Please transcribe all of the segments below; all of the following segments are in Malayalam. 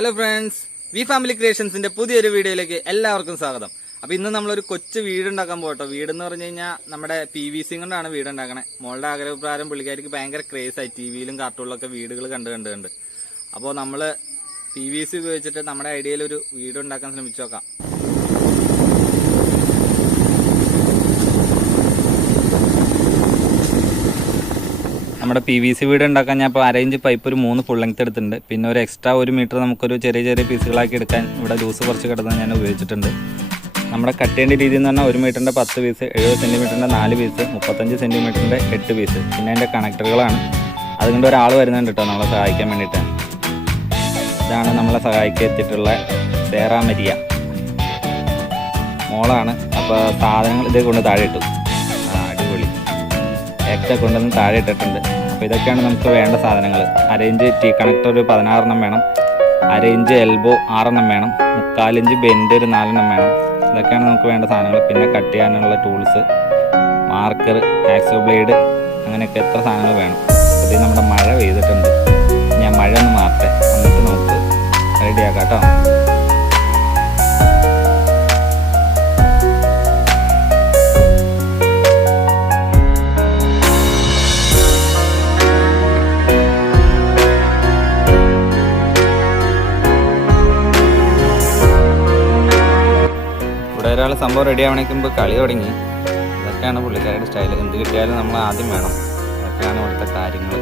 ഹലോ ഫ്രണ്ട്സ്, Vfamily ക്രിയേഷൻസിന്റെ പുതിയൊരു വീഡിയോയിലേക്ക് എല്ലാവർക്കും സ്വാഗതം. അപ്പോൾ ഇന്ന് നമ്മളൊരു കൊച്ചു വീടുണ്ടാക്കാൻ പോകട്ടോ. വീടെന്ന് പറഞ്ഞു കഴിഞ്ഞാൽ നമ്മുടെ PVC കൊണ്ടാണ് വീടുണ്ടാക്കണേ. മോളുടെ ആഗ്രഹപ്രകാരം പുള്ളിക്കാരിക്ക് ഭയങ്കര ക്രേസായി ടിവിയിലും കാർട്ടൂണിലൊക്കെ വീടുകൾ കണ്ട്. അപ്പോൾ നമ്മൾ PVC ഉപയോഗിച്ചിട്ട് നമ്മുടെ ഐഡിയയിൽ ഒരു വീടുണ്ടാക്കാൻ ശ്രമിച്ചു നോക്കാം. നമ്മുടെ PVC വീട് ഉണ്ടാക്കാൻ ഞാൻ ഇപ്പോൾ അരയിഞ്ച് പൈപ്പ് ഒരു 3 ഫുൾ ലെങ്ത് എടുത്തിട്ടുണ്ട്. പിന്നെ ഒരു എക്സ്ട്രാ 1 മീറ്റർ നമുക്കൊരു ചെറിയ പീസുകളാക്കി എടുക്കാൻ ഇവിടെ ലൂസ് കുറച്ച് കിടന്ന് ഞാൻ ഉപയോഗിച്ചിട്ടുണ്ട്. നമ്മുടെ കട്ട് ചെയ്യേണ്ട രീതി എന്ന് പറഞ്ഞാൽ 1 മീറ്ററിൻ്റെ 10 പീസ്, 70 സെൻറ്റിമീറ്ററിൻ്റെ 4 പീസ്, 35 സെൻറ്റിമീറ്ററിൻ്റെ 8 പീസ്. പിന്നെ അതിൻ്റെ കണക്ടറുകളാണ്. അതുകൊണ്ട് ഒരാൾ വരുന്നുണ്ട് കേട്ടോ നമ്മളെ സഹായിക്കാൻ വേണ്ടിയിട്ട്. ഇതാണ് നമ്മളെ സഹായിക്കാൻ എത്തിയിട്ടുള്ള സേറാ മരിയ മോളാണ്. അപ്പോൾ സാധനങ്ങൾ ഇതേ കൊണ്ട് താഴെ ഇട്ടു. അടിപൊളി ഒക്കെ കൊണ്ടുവന്ന് താഴെ ഇട്ടിട്ടുണ്ട്. അപ്പോൾ ഇതൊക്കെയാണ് നമുക്ക് വേണ്ട സാധനങ്ങൾ. അരയിഞ്ച് T കണക്ടർ ഒരു 16 എണ്ണം വേണം, അരയിഞ്ച് എൽബോ 6 എണ്ണം വേണം, 3/4 ഇഞ്ച് ബെൻഡ് ഒരു 4 എണ്ണം വേണം. ഇതൊക്കെയാണ് നമുക്ക് വേണ്ട സാധനങ്ങൾ. പിന്നെ കട്ട് ചെയ്യാനുള്ള ടൂൾസ്, മാർക്കർ, ഹാക്സോ ബ്ലേഡ്, അങ്ങനെയൊക്കെ എത്ര സാധനങ്ങൾ വേണം. ഇത് നമ്മുടെ മഴ പെയ്തിട്ടുണ്ട്. ഞാൻ മഴ ഒന്ന് മാറട്ടെ, എന്നിട്ട് നമുക്ക് റെഡിയാക്കാം കേട്ടോ. ഇവിടെ ഒരാൾ സംഭവം റെഡി ആവണേക്കുമ്പോൾ കളി തുടങ്ങി. ഇതൊക്കെയാണ് പുള്ളിക്കാരുടെ സ്റ്റൈൽ. എന്ത് കിട്ടിയാലും നമ്മൾ ആദ്യം വേണം. ഇതൊക്കെയാണ് ഇവിടുത്തെ കാര്യങ്ങൾ.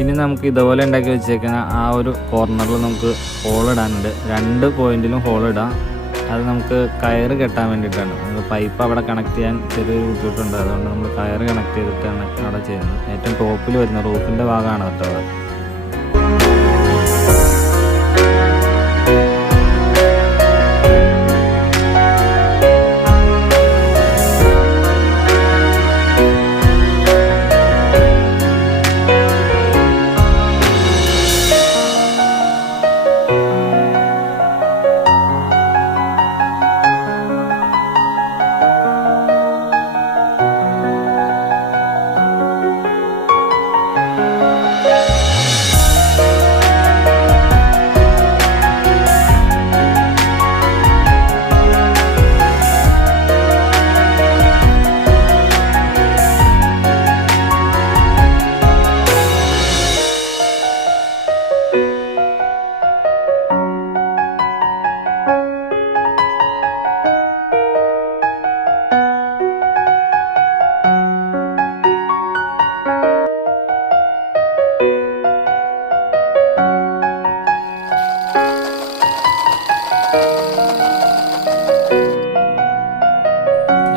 ഇനി നമുക്ക് ഇതുപോലെ ഉണ്ടാക്കി വെച്ചേക്കുന്ന ആ ഒരു കോർണറിൽ നമുക്ക് ഹോൾ ഇടാനുണ്ട്. 2 പോയിന്റിലും ഹോൾ ഇടാം. അത് നമുക്ക് കയറ് കെട്ടാൻ വേണ്ടിയിട്ടാണ്. നമുക്ക് പൈപ്പ് അവിടെ കണക്ട് ചെയ്യാൻ ചെറിയൊരു ബുദ്ധിമുട്ടുണ്ട്. അതുകൊണ്ട് നമ്മൾ കയറ് കണക്ട് ചെയ്തിട്ടാണ് അവിടെ ചെയ്യുന്നത്. ഏറ്റവും ടോപ്പിൽ വരുന്ന റൂഫിൻ്റെ ഭാഗമാണ് കേട്ടോ അത്.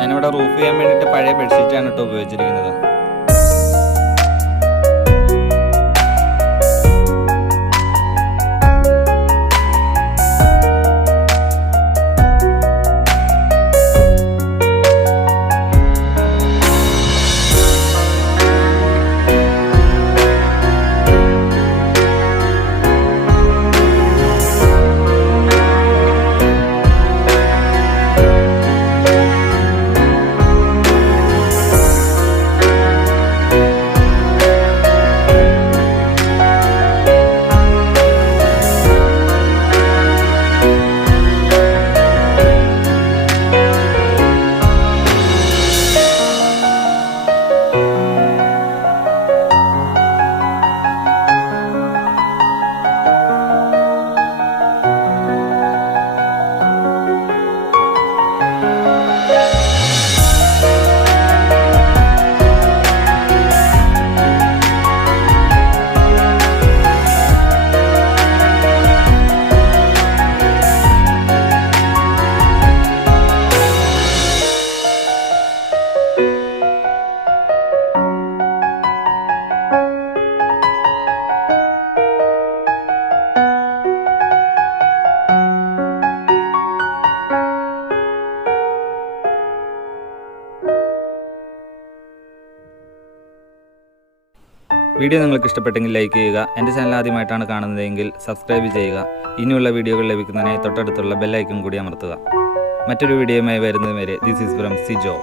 ഞാനിവിടെ റൂഫ് ചെയ്യാൻ വേണ്ടിയിട്ട് പഴയ ബെഡ്ഷീറ്റാണ് കേട്ടോ ഉപയോഗിച്ചിരിക്കുന്നത്. വീഡിയോ നിങ്ങൾക്ക് ഇഷ്ടപ്പെട്ടെങ്കിൽ ലൈക്ക് ചെയ്യുക. എൻ്റെ ചാനൽ ആദ്യമായിട്ടാണ് കാണുന്നതെങ്കിൽ സബ്സ്ക്രൈബ് ചെയ്യുക. ഇനിയുള്ള വീഡിയോകൾ ലഭിക്കുന്നതിനായി തൊട്ടടുത്തുള്ള ബെൽ ഐക്കൺ കൂടി അമർത്തുക. മറ്റൊരു വീഡിയോയുമായി വരുന്നതുവരെ ദിസ് ഈസ് ഫ്രം സിജോ.